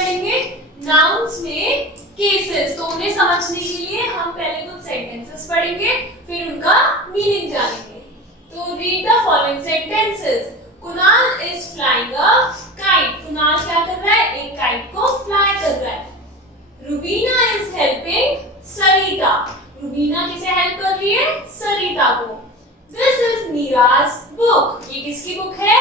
पढ़ेंगे नाउन्स में केसेस। तो उन्हें समझने के लिए हम पहले कुछ सेंटेंसेस पढ़ेंगे, फिर उनका मीनिंग जानेंगे। तो read the following sentences. Kunal is flying a kite. Kunal क्या कर रहा है? एक काइट को फ्लाई कर रहा है। Rubina is helping Sarita. रुबीना किसे हेल्प कर रही है? सरिता को। This is Neera's book. ये किसकी बुक है?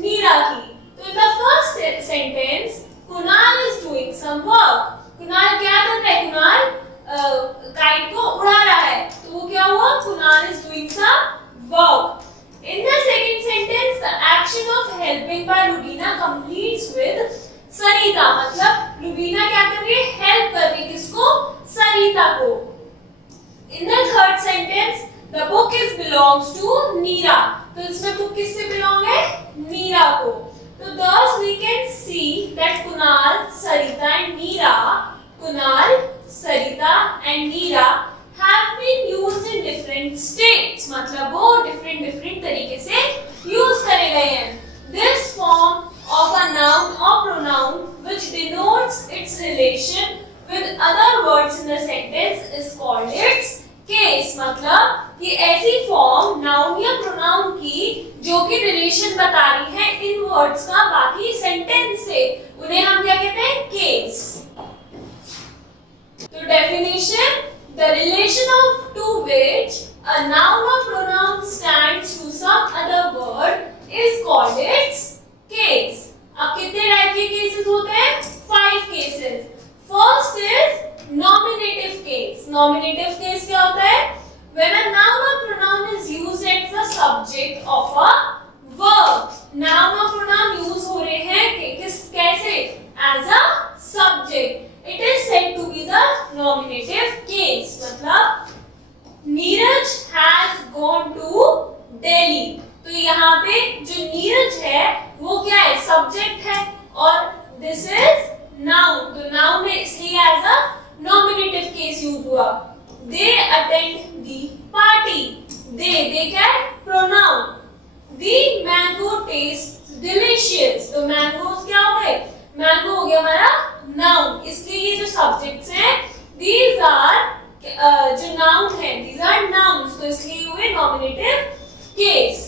नीरा की। तो in the first sentence Kunal is doing some work. Kunal क्या कर रहा है? कुणाल काइट को उड़ा रहा है, तो वो क्या हुआ? Kunal is doing some work. In the second sentence, the action of helping by Rubina completes with Sarita. मतलब Rubina क्या कर रही है? हेल्प कर रही है किसको? सरिता को। In the third sentence, the book is belongs to Neera. तो इसमें बुक किससे बिलोंग है? नीरा को। तो thus we can see that Kunal, Sarita and Neera, Kunal, Sarita and Neera have been used in different states. मतलब वो different तरीके से यूज करे गए हैं। This form of a noun or pronoun which denotes its relation with other words in the sentence is called its case. मतलब कि ऐसी फॉर्म नाउन या प्रोनाउन की जो कि रिलेशन बता रही है इन वर्ड्स का बाकी सेंटेंस से, उन्हें हम क्या कहते हैं? केस। तो definition, the relation of to which a noun or pronoun stands to some other word is called its case. अब कितने टाइप के केसेस होते हैं? 5 cases. First is nominative case. Nominative case क्या होता है? When a noun or pronoun is used as the subject of a verb. Noun और pronoun use हो रहे हैं कैसे? As a subject. It is said to be the nominative case. मतलब Neeraj has gone to Delhi. तो यहाँ पे जो नीरज है वो क्या है? सब्जेक्ट है और this is noun. तो noun में इसलिए as a nominative case use हुआ। They attend the party. They क्या है? pronoun. The mango tastes delicious. तो mangoes क्या हो गए? मैंगो हो गया हमारा नाउन। इसलिए ये जो सब्जेक्ट्स हैं these are जो नाउन है these are nouns, तो इसलिए हुए nominative case.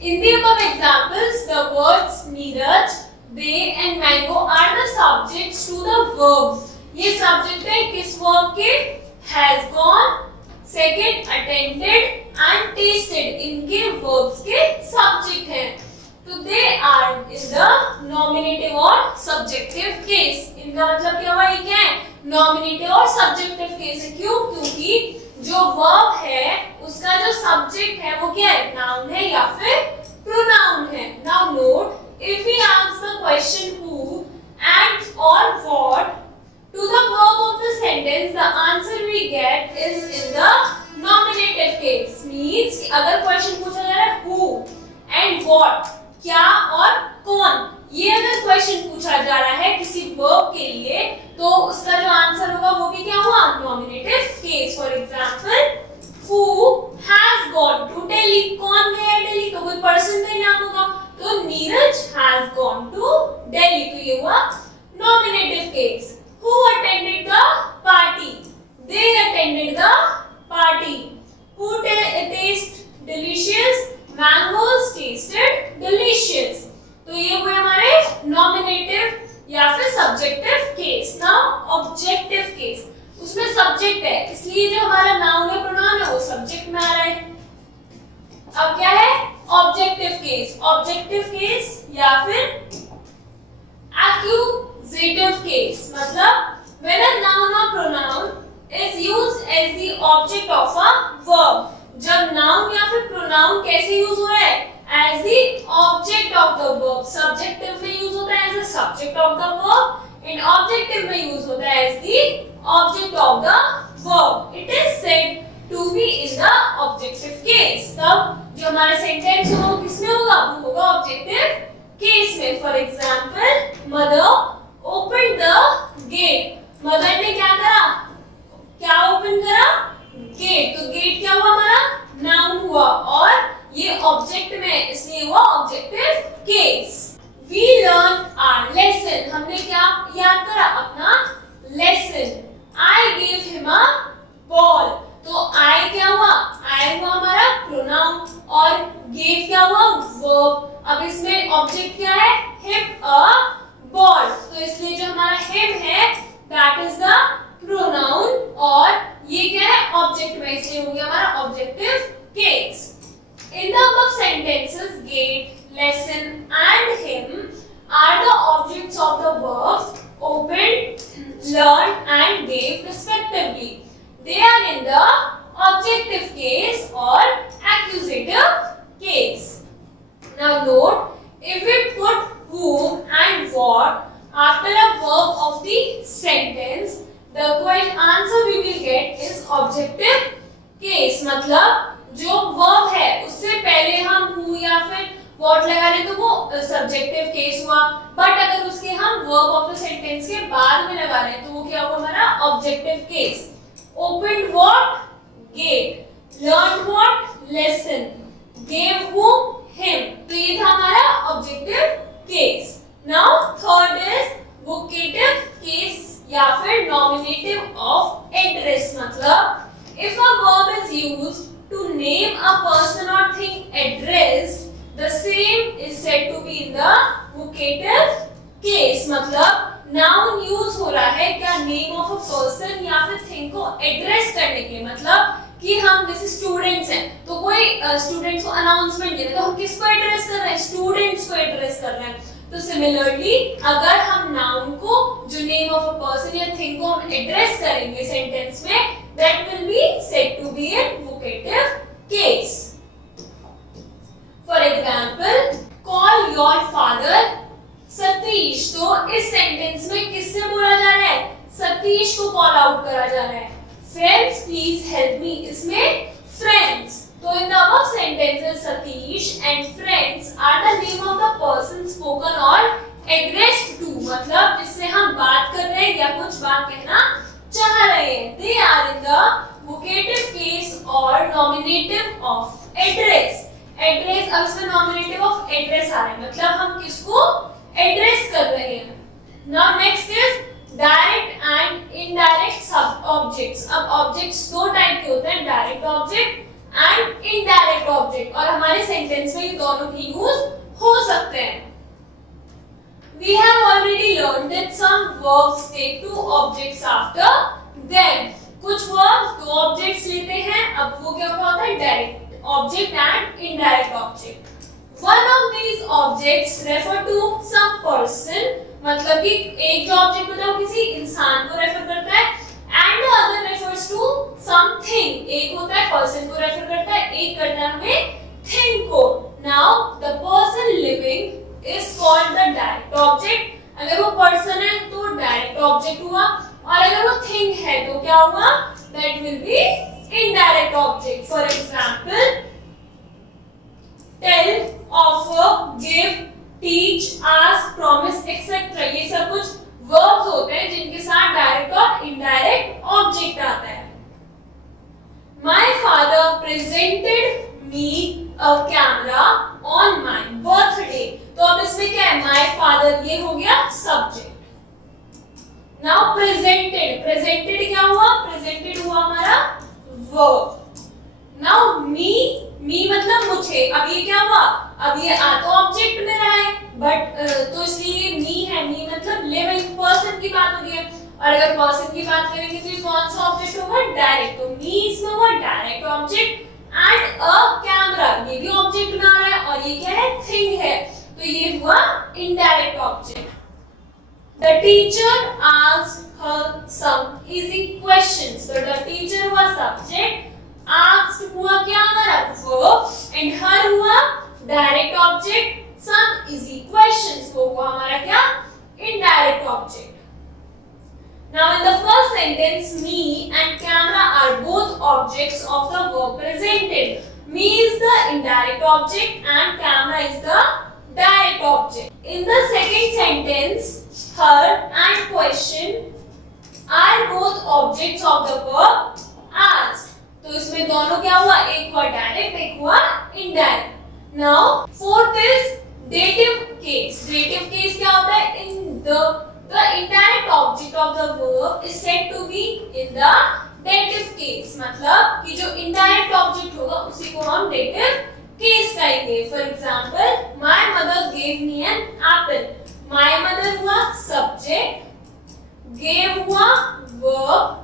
In the above examples, the words Neeraj, they and mango are the subjects to the verbs. ये सब्जेक्ट है किस वर्ब के? has gone, second attended and tasted, इनके verbs के सब्जेक्ट हैं। तो they are in the nominative और subjective case. इनका मतलब क्या हुआ? ये क्या है? nominative और subjective case है। क्यों? क्योंकि जो verb है उसका जो subject है वो क्या है? noun है या फिर pronoun है। Now note, if we ask the question who and or what to the verb of the sentence, the answer we get is in the nominative case. Means कि अगर question पूछा जा रहा है who and what, क्या और कौन, ये अगर क्वेश्चन पूछा जा रहा है किसी वर्ब के लिए, तो उसका जो आंसर होगा वो भी क्या हुआ? Nominative case. For example, who has gone to Delhi. कौन गया दिल्ली? तो कोई पर्सन का ही नाम होगा। तो Neeraj has gone to Delhi, तो ये हुआ nominative case. Who attended the party? They attended the party. Who tastes delicious? Mangoes tasted delicious. तो ये हुए हमारे नॉमिनेटिव या फिर subjective case. Now objective case, उसमें सब्जेक्ट है इसलिए जो हमारा नाउन या प्रोनाउन है वो सब्जेक्ट में आ रहा है। अब क्या है? Objective case. ऑब्जेक्टिव केस या फिर एक्यूजेटिव केस, मतलब when a noun or pronoun is used as the object of a verb. जब नाउन या फिर प्रोनाउन कैसे यूज हो रहा है? As the object of the verb. Subjective में यूज होता है as the subject of the verb and objective में यूज होता है as the object of the verb. It is said to be in the objective case. तब जो हमारा sentence होगा वो किसमें होगा? वो होगा ऑब्जेक्टिव केस में। For example, mother open the gate. Mother ने क्या करा? क्या ओपन करा? गेट। तो गेट क्या हुआ? हमारा नाउन हुआ और ये ऑब्जेक्ट में, इसलिए हुआ ऑब्जेक्टिव केस। We learn हमने क्या याद करा अपना lesson. I gave him a ball, तो आई क्या हुआ, आई हुआ हमारा प्रोनाउन और गेव क्या हुआ वर्ब। अब इसमें ऑब्जेक्ट क्या है, हिम अ बॉल, तो इसलिए जो हमारा हिम है दैट इज द प्रोनाउन और ये क्या है ऑब्जेक्ट में, इसलिए हो गया हमारा objective case. In the above sentences, gate, lesson and him are the objects of the verbs opened, learned and gave respectively. They are in the objective case or accusative case. Now note, if we put whom and what after a verb of the sentence, the correct answer we will get is objective case. मतलब जो verb है उससे पहले हम who या फिर what लगा रहे तो वो सब्जेक्टिव केस हुआ, बट अगर उसके हम वर्ब ऑफ द सेंटेंस के बाद में लगा रहे हैं तो वो क्या हुआ हमारा objective case. Opened what, gate, learned what, lesson, gave whom, him, तो ये था हमारा objective case. Now third is vocative case या फिर नॉमिनेटिव ऑफ एड्रेस। मतलब if a verb is used to name a person or thing addressed, the same is said to be in the vocative case. मतलब noun use हो रहा है क्या name of a person या फिर thing को address करने के लिए, मतलब कि हम जैसे स्टूडेंट्स हैं तो कोई स्टूडेंट्स को अनाउंसमेंट दे रहे हैं तो हम किसको एड्रेस कर रहे हैं, स्टूडेंट्स को एड्रेस कर रहे हैं। तो सिमिलरली अगर हम नाउन को जो नेम ऑफ अ पर्सन या थिंग को हम एड्रेस करेंगे सेंटेंस में, that will be said to be in vocative case. For example, call your father Satish, तो इस सेंटेंस में किससे बोला जा रहा है, सतीश को कॉल आउट करा जा रहा है। Friends please help me, इसमें friends, तो in the above sentences Satish and friends are the name of the person spoken or addressed to, मतलब जिससे हम बात कर रहे हैं या कुछ बात कहना चाह रहे हैं। They are in the vocative case or nominative of address. Address, अब इसमें nominative of address आ रहा है, मतलब हम किसको एड्रेस कर रहे हैं। Now next is direct and indirect sub objects. अब objects दो टाइप के होते हैं, direct object and indirect object, और हमारे सेंटेंस में ये दोनों भी यूज हो सकते हैं। We have already learned that some verbs take two objects after them. कुछ verbs दो objects लेते हैं, अब वो क्या होता है direct object and indirect object. One of these objects refer to some person, मतलब कि एक जो ऑब्जेक्ट होता है वो किसी इंसान को रेफर करता है, and the other refers to something, एक होता है पर्सन को रेफर करता है, एक करता है हमें थिंग को। Now the person living is called the direct object. अगर वो पर्सन है तो डायरेक्ट ऑब्जेक्ट हुआ, और अगर वो थिंग है तो क्या हुआ, that will be indirect object. For example, tell, offer, give, teach, ask, promise, etc. ये सब कुछ verbs होते हैं जिनके साथ डायरेक्ट और इनडायरेक्ट ऑब्जेक्ट आता है। My father presented me a camera on my birthday. तो अब इसमें क्या है, my father ये हो गया सब्जेक्ट। Now presented, presented क्या हुआ, presented हुआ हमारा verb. Now me, me मतलब मुझे, अब ये क्या हुआ, अब ये आ तो ऑब्जेक्ट में रहा है बट तो इसलिए मी है, मी मतलब लिविंग पर्सन की बात हो रही है, और अगर पर्सन की बात करेंगे तो ये कौन सा ऑब्जेक्ट होगा, डायरेक्ट, तो मी इसमें हुआ direct object, and a camera ये भी ऑब्जेक्ट बना रहा है, और ये क्या है, थिंग है, तो ये हुआ indirect object. The teacher asked her some easy questions. So the teacher हुआ subject, asked हुआ क्या हमारा verb, and her हुआ direct object, some easy questions वो हुआ हमारा क्या, indirect object. Now in the first sentence, me and camera are both objects of the verb presented. Me is the indirect object and camera is the direct object. In the second sentence, her and question are both objects of the verb asked. तो इसमें दोनों क्या हुआ, एक हुआ direct, एक हुआ indirect. Now fourth is dative case. Dative case क्या होता है, in the the indirect object of the verb is said to be in the dative case. मतलब कि जो indirect object होगा उसी को हम dative case कहेंगे. For example, my mother gave me an apple. My mother हुआ subject, gave हुआ verb.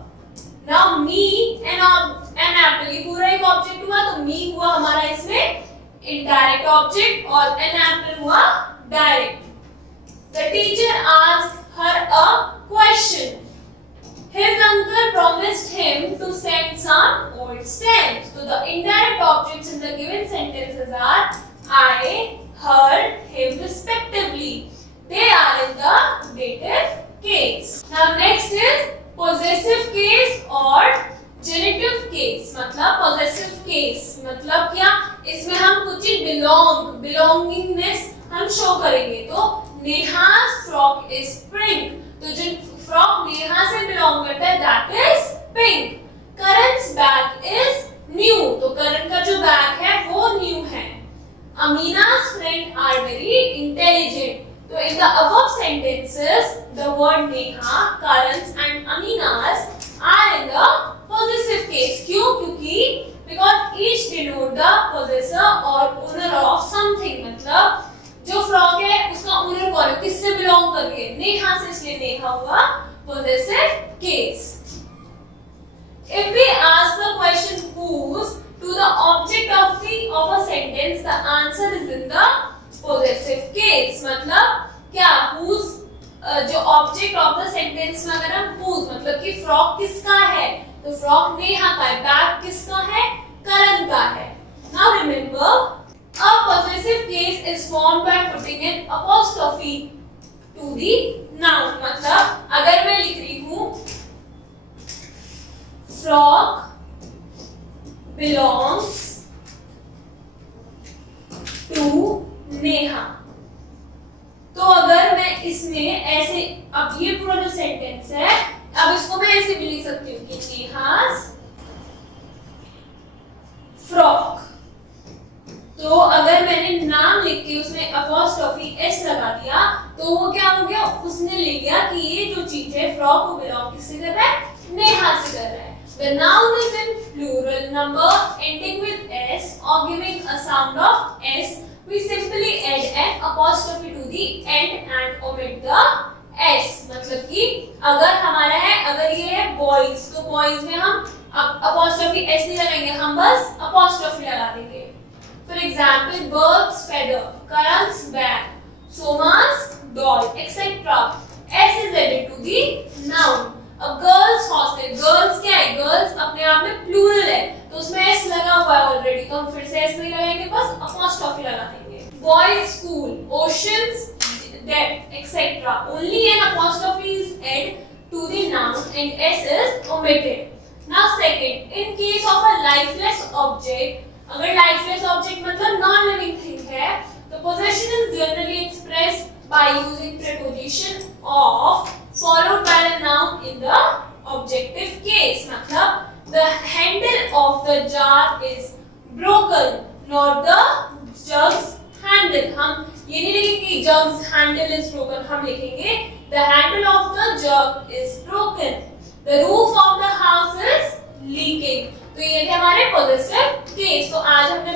Now me an apple ये पूरा एक object हुआ तो me हुआ हमारा इसमें indirect object और an apple हुआ direct. The teacher asked her a question. His uncle promised him to send some old stamps. So the indirect objects in the given sentences are I, her, him respectively. They are in the dative case. Now next is possessive case और genitive case. मतलब possessive case मतलब क्या? इसमें हम कुछ चीज belongingness हम show करेंगे. तो Neha's frock is pink. तो जो फ्रॉक नेहा से बिलोंग करता है that is pink. Karan's bag is new. तो करण का जो बैग है वो न्यू है. Amina's friends are very intelligent. So in the above sentences, the word Neha, Karan's and Amina's are in the possessive case. क्यों? क्योंकि because each denote the possessor or owner of something. मतलब जो frock है उसका owner कौन है, किससे belong कर रही है, नेहा से, इसलिए नेहा हुआ possessive case. If we ask the question whose to the object of a sentence, the answer is in the possessive case. मतलब क्या whose जो object of the sentence में अगर हम whose मतलब कि फ्रॉक किसका है, तो फ्रॉक नेहा का है, बैग किसका है, करण का है. Now remember, a possessive case is formed by putting an apostrophe to the noun. मतलब अगर मैं लिख रही हूँ फ्रॉक belongs to नेहा, तो अगर मैं इसमें ऐसे, अब ये पूरा जो सेंटेंस है, अब इसको मैं ऐसे भी लिख सकती हूँ कि नेहा's फ्रॉक. तो अगर मैंने नाम लिख के उसमें अपॉस्ट्रोफी एस लगा दिया तो वो क्या हो गया, उसने ले लिया कि ये जो चीज है फ्रॉक को बिलोंग किससे कर रहा है, नेहा से कर रहा है. The noun is in plural number ending with s or giving a sound of s. We simply add an apostrophe to the end and omit the s. मतलब कि अगर हमारा है, अगर ये है boys, तो boys में हम apostrophe s नहीं लगाएंगे, हम बस apostrophe लगा देंगे. For example, Berg's feather, Karan's bag, Soma's doll, etc. S is added to the noun. अब girls hostel, girls क्या है, girls अपने आप में plural है, तो उसमें s लगा हुआ है already, तो हम फिर से s नहीं लगाएंगे, बस apostrophe लगा देंगे. Boys school, oceans, depth, etc. Only an apostrophe is added to the noun and s is omitted. Now second, in case of a lifeless object, अगर lifeless object मतलब non living thing है, तो possession is generally expressed by using preposition of followed by the noun in the objective case. मतलब the handle of the jar is broken, not the jug's handle. हम ये नहीं लिखेंगे कि jug's handle is broken, हम लिखेंगे the handle of the jug is broken. The roof of the house is leaking. तो ये थे हमारे possessive case. तो आज हमने